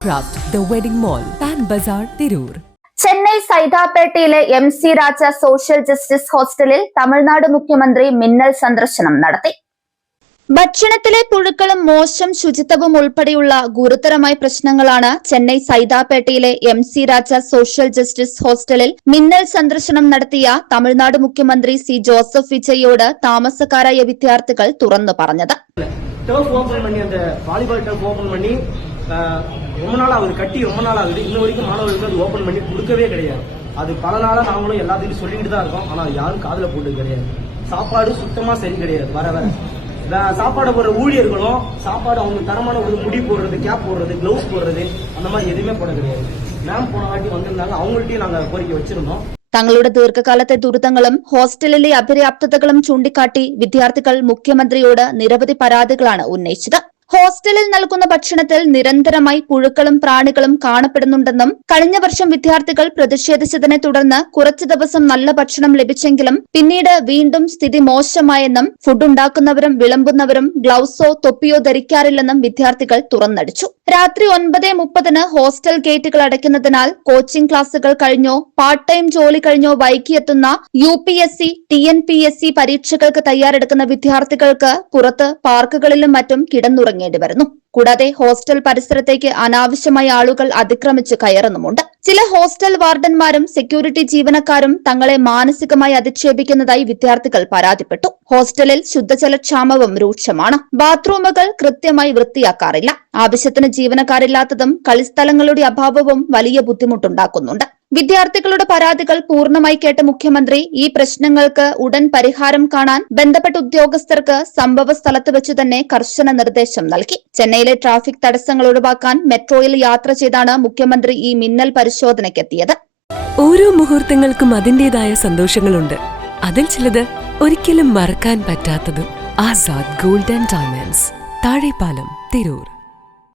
Craft The Wedding Mall, Pan Bazaar, Tirur. Chennai സൈതാപ്പേട്ടയിലെ MC Raja social justice ഹോസ്റ്റലിൽ തമിഴ്നാട് മുഖ്യമന്ത്രി മിന്നൽ സന്ദർശനം നടത്തി. ഭക്ഷണത്തിലെ പുഴുക്കളും മോശം ശുചിത്വവും ഉൾപ്പെടെയുള്ള ഗുരുതരമായ പ്രശ്നങ്ങളാണ് ചെന്നൈ സൈതാപ്പേട്ടയിലെ MC രാജ സോഷ്യൽ ജസ്റ്റിസ് ഹോസ്റ്റലിൽ മിന്നൽ സന്ദർശനം നടത്തിയ തമിഴ്നാട് മുഖ്യമന്ത്രി സി ജോസഫ് വിജയോട് താമസക്കാരായ വിദ്യാർത്ഥികൾ തുറന്നു പറഞ്ഞത്. ரொம்ப நாள் ஆகுது, கட்டி ரொம்ப நாள் ஆகுது. இன்ன வரைக்கும் மாணவர்களுக்கு அது ஓபன் பண்ணி கொடுக்கவே கிடையாது. அது பல நாளா நாங்களும் எல்லாத்தையும் சொல்லிட்டு தான் இருக்கோம். ஆனா யாரும் காதுல போட்டு கிடையாது. சாப்பாடு சுத்தமா சரி கிடையாது. வர சாப்பாடு போடுற ஊழியர்களும் சாப்பாடு அவங்க தரமான ஒரு முடி போடுறது, கேப் போடுறது, கிளவுஸ் போடுறது அந்த மாதிரி எதுவுமே போட கிடையாது. மேம் போன வாட்டி வந்திருந்தாங்க, அவங்கள்ட்டையும் நாங்க கோரிக்கை வச்சிருந்தோம். തങ്ങളുടെ ദീർഘകാലത്തെ ദുരിതങ്ങളും ഹോസ്റ്റലിലെ അപര്യാപ്തതകളും ചൂണ്ടിക്കാട്ടി വിദ്യാർത്ഥികൾ മുഖ്യമന്ത്രിയോട് നിരവധി പരാതികളാണ് ഉന്നയിച്ചത്. ഹോസ്റ്റലിൽ നൽകുന്ന ഭക്ഷണത്തിൽ നിരന്തരമായി പുഴുക്കളും പ്രാണികളും കാണപ്പെടുന്നുണ്ടെന്നും കഴിഞ്ഞ വർഷം വിദ്യാർത്ഥികൾ പ്രതിഷേധിച്ചതിനെ തുടർന്ന് കുറച്ചു ദിവസം നല്ല ഭക്ഷണം ലഭിച്ചെങ്കിലും പിന്നീട് വീണ്ടും സ്ഥിതി മോശമായെന്നും ഫുഡ് ഉണ്ടാക്കുന്നവരും വിളമ്പുന്നവരും ഗ്ലൌസോ തൊപ്പിയോ ധരിക്കാറില്ലെന്നും വിദ്യാർത്ഥികൾ തുറന്നടിച്ചു. രാത്രി 9:30 ഹോസ്റ്റൽ ഗേറ്റുകൾ അടയ്ക്കുന്നതിനാൽ കോച്ചിംഗ് ക്ലാസുകൾ കഴിഞ്ഞോ പാർട്ട് ടൈം ജോലി കഴിഞ്ഞോ വൈകിയെത്തുന്ന UPSC, TNPSC പരീക്ഷകൾക്ക് തയ്യാറെടുക്കുന്ന വിദ്യാർത്ഥികൾക്ക് പുറത്ത് പാർക്കുകളിലും മറ്റും കിടന്നുറങ്ങി വരുന്നു. കൂടാതെ ഹോസ്റ്റൽ പരിസരത്തേക്ക് അനാവശ്യമായ ആളുകൾ അതിക്രമിച്ച് കയറുന്നുമുണ്ട്. ചില ഹോസ്റ്റൽ വാർഡന്മാരും സെക്യൂരിറ്റി ജീവനക്കാരും തങ്ങളെ മാനസികമായി അധിക്ഷേപിക്കുന്നതായി വിദ്യാർത്ഥികൾ പരാതിപ്പെട്ടു. ഹോസ്റ്റലിൽ ശുദ്ധജലക്ഷാമവും രൂക്ഷമാണ്. ബാത്റൂമുകൾ കൃത്യമായി വൃത്തിയാക്കാറില്ല. ആവശ്യത്തിന് ജീവനക്കാരില്ലാത്തതും കളിസ്ഥലങ്ങളുടെ അഭാവവും വലിയ ബുദ്ധിമുട്ടുണ്ടാക്കുന്നുണ്ട്. വിദ്യാർത്ഥികളുടെ പരാതികൾ പൂർണ്ണമായി കേട്ട മുഖ്യമന്ത്രി ഈ പ്രശ്നങ്ങൾക്ക് ഉടൻ പരിഹാരം കാണാൻ ബന്ധപ്പെട്ട ഉദ്യോഗസ്ഥർക്ക് സംഭവ സ്ഥലത്ത് വെച്ച് തന്നെ കർശന നിർദ്ദേശം നൽകി. ചെന്നൈയിലെ ട്രാഫിക് തടസ്സങ്ങൾ ഒഴിവാക്കാൻ മെട്രോയിൽ യാത്ര ചെയ്താണ് മുഖ്യമന്ത്രി ഈ മിന്നൽ പരിശോധനയ്ക്കെത്തിയത്. ഓരോ മുഹൂർത്തങ്ങൾക്കും അതിന്റേതായ സന്തോഷങ്ങളുണ്ട്. അതിൽ ചിലത് ഒരിക്കലും മറക്കാൻ പറ്റാത്തതും. Azad gold and diamonds, Thazhepalam, Tirur.